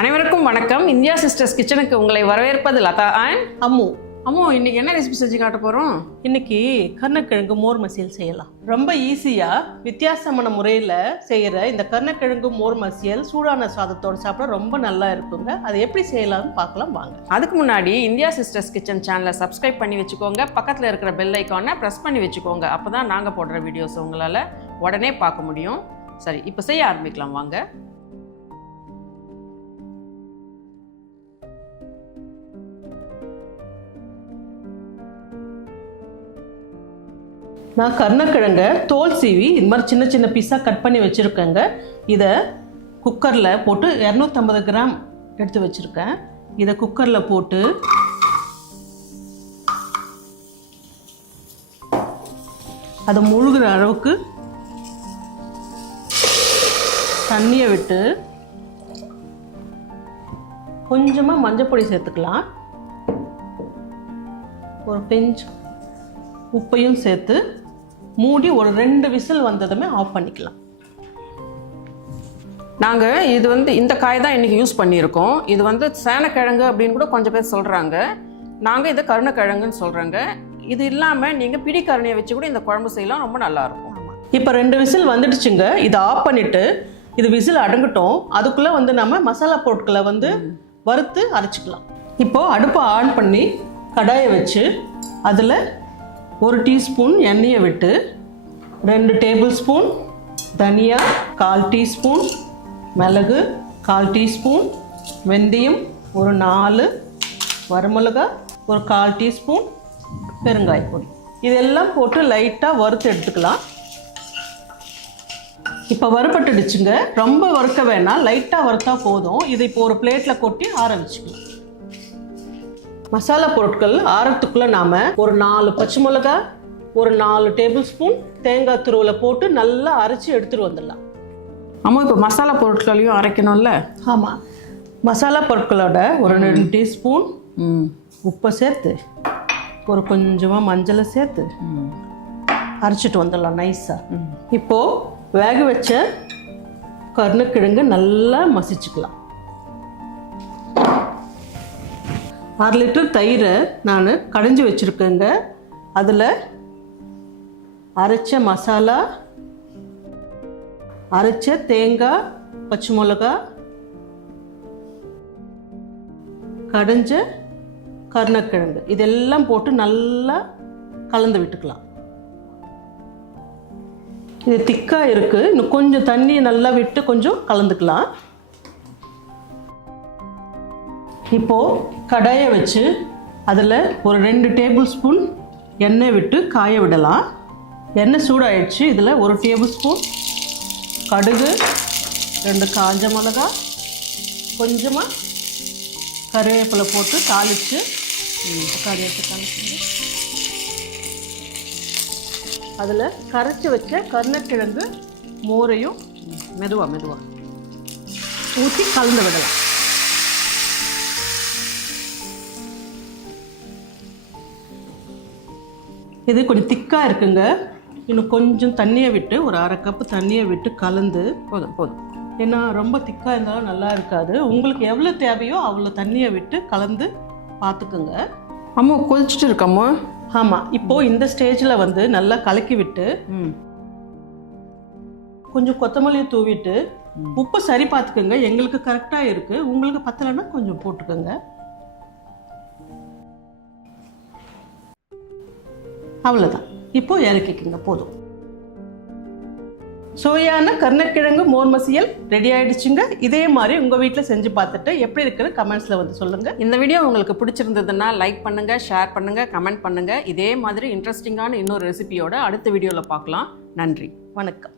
அனைவருக்கும் வணக்கம். India sisters கிச்சனுக்கு உங்களை வரவேற்பது லதா அண்ட் அம்மு. அம்மோ இன்னைக்கு என்ன ரெசிபி செஞ்சு காட்ட போறோம்? இன்னைக்கு கருணக்கிழங்கு மோர் மசியல் செய்யலாம். ரொம்ப ஈஸியாக வித்தியாசமான முறையில் செய்கிற இந்த கருணக்கிழங்கு மோர் மசியல் சூடான சாதத்தோடு சாப்பிட ரொம்ப நல்லா இருக்குங்க. அதை எப்படி செய்யலாம்னு பார்க்கலாம் வாங்க. அதுக்கு முன்னாடி இந்தியா சிஸ்டர்ஸ் கிச்சன் சேனலை சப்ஸ்கிரைப் பண்ணி வச்சுக்கோங்க. பக்கத்தில் இருக்கிற பெல் ஐக்கானை ப்ரெஸ் பண்ணி வச்சுக்கோங்க. அப்போ தான் நாங்கள் போடுற வீடியோஸ் உங்களால் உடனே பார்க்க முடியும். சரி இப்போ செய்ய ஆரம்பிக்கலாம் வாங்க. நான் கருணக்கிழங்க தோல் சீவி இது மாதிரி சின்ன சின்ன பீஸாக கட் பண்ணி வச்சுருக்கேங்க. இதை குக்கரில் போட்டு இரநூத்தம்பது கிராம் எடுத்து வச்சுருக்கேன். இதை குக்கரில் போட்டு அதை முழுகிற அளவுக்கு தண்ணியை விட்டு கொஞ்சமாக மஞ்சப்பொடி சேர்த்துக்கலாம். ஒரு பெஞ்ச் உப்பையும் சேர்த்து மூடி ஒரு ரெண்டு விசில் வந்ததுமே ஆஃப் பண்ணிக்கலாம். நாங்கள் இது வந்து இந்த காய் தான் இன்றைக்கி யூஸ் பண்ணியிருக்கோம். இது வந்து சேனக்கிழங்கு அப்படின்னு கூட கொஞ்சம் பேர் சொல்கிறாங்க நாங்கள் இதை கருணக்கிழங்குன்னு சொல்கிறோங்க இது இல்லாமல் நீங்கள் பிடிக்கருணையை வச்சு கூட இந்த குழம்பு செய்யலாம் ரொம்ப நல்லாயிருக்கும் இப்போ ரெண்டு விசில் வந்துடுச்சுங்க. இதை ஆஃப் பண்ணிவிட்டு இது விசில் அடங்கட்டும். அதுக்குள்ளே வந்து நம்ம மசாலா பொருட்களை வந்து வறுத்து அரைச்சிக்கலாம். இப்போது அடுப்பை ஆன் பண்ணி கடாயை வச்சு அதில் ஒரு டீஸ்பூன் எண்ணெயை விட்டு ரெண்டு டேபிள் ஸ்பூன் தனியா கால் டீஸ்பூன் மிளகு கால் டீஸ்பூன் வெந்தயம் ஒரு நாலு வரமிளகா ஒரு கால் டீஸ்பூன் பெருங்காய பொடி. இதெல்லாம் போட்டு லைட்டாக வறுத்து எடுத்துக்கலாம். இப்போ வறுபட்டுடுச்சுங்க. ரொம்ப வறுக்க வேணாம். லைட்டாக வறுத்தா போதும். இதை இப்போ ஒரு பிளேட்டில் கொட்டி ஆற வச்சுக்கலாம். மசாலா பொருட்கள் ஆறத்துக்குள்ளே நாம் ஒரு நாலு பச்சை மிளகா ஒரு நாலு டேபிள் ஸ்பூன் தேங்காய் துருவலை போட்டு நல்லா அரைச்சி எடுத்துகிட்டு வந்துடலாம். அம்மா இப்போ மசாலா பொருட்களையும் அரைக்கணும்ல? ஆமாம் மசாலா பொருட்களோட ஒரு ரெண்டு டீஸ்பூன் உப்பை சேர்த்து ஒரு கொஞ்சமாக மஞ்சளை சேர்த்து அரைச்சிட்டு வந்துடலாம் நைஸாக இப்போது வேக வச்ச கருணக்கிழங்கு நல்லா மசிச்சுக்கலாம். அரை லிட்டர் தயிரை நான் கடைஞ்சி வச்சுருக்கேங்க. அதில் அரைச்ச மசாலா அரைச்ச தேங்காய் பச்சை மிளகா கடைஞ்ச கருணக்கிழங்கு. இதெல்லாம் போட்டு நல்லா கலந்து விட்டுக்கலாம். இது திக்காக இருக்குது இன்னும் கொஞ்சம் தண்ணி நல்லா விட்டு கொஞ்சம் கலந்துக்கலாம். இப்போது கடாயை வச்சு அதில் ஒரு ரெண்டு டேபிள் ஸ்பூன் எண்ணெய் விட்டு காய விடலாம். எண்ணெய் சூடாயிடுச்சு இதில் ஒரு டேபிள் ஸ்பூன் கடுகு ரெண்டு காஞ்ச மிளகா கொஞ்சமாக கருவேப்பிலை போட்டு தாளித்து கருவேப்பிலை தாளிச்சு அதில் கரைச்சி வச்ச கருணக்கிழங்கு மோரையும் மெதுவாக மெதுவாக ஊற்றி கலந்து விடலாம். இது கொஞ்சம் திக்காக இருக்குங்க. இன்னும் கொஞ்சம் தண்ணியை விட்டு ஒரு அரை கப்பு தண்ணியை விட்டு கலந்து போதும் போதும். ஏன்னா ரொம்ப திக்காக இருந்தாலும் நல்லா இருக்காது. உங்களுக்கு எவ்வளோ தேவையோ அவ்வளோ தண்ணியை விட்டு கலந்து பார்த்துக்குங்க. அம்மா கொதிச்சுட்டு இருக்கம்மா ஆமாம் இப்போது இந்த ஸ்டேஜில் வந்து நல்லா கலக்கி விட்டு ம். கொஞ்சம் கொத்தமல்லியை தூவிட்டு உப்பு சரி பார்த்துக்கோங்க. எங்களுக்கு கரெக்டாக இருக்குது உங்களுக்கு பத்தலைன்னா கொஞ்சம் போட்டுக்கோங்க. அவ்வளோதான் இப்போ இறக்கிக்கோங்க போதும். சுவையான கருணக்கிழங்கு மோர் மசியல் ரெடி ஆயிடுச்சுங்க. இதே மாதிரி உங்கள் வீட்டில் செஞ்சு பார்த்துட்டு எப்படி இருக்குன்னு கமெண்ட்ஸில் வந்து சொல்லுங்கள் இந்த வீடியோ உங்களுக்கு பிடிச்சிருந்ததுன்னா லைக் பண்ணுங்க ஷேர் பண்ணுங்க கமெண்ட் பண்ணுங்க. இதே மாதிரி இன்ட்ரெஸ்டிங்கான இன்னொரு ரெசிபியோட அடுத்த வீடியோவில் பார்க்கலாம். நன்றி. வணக்கம்.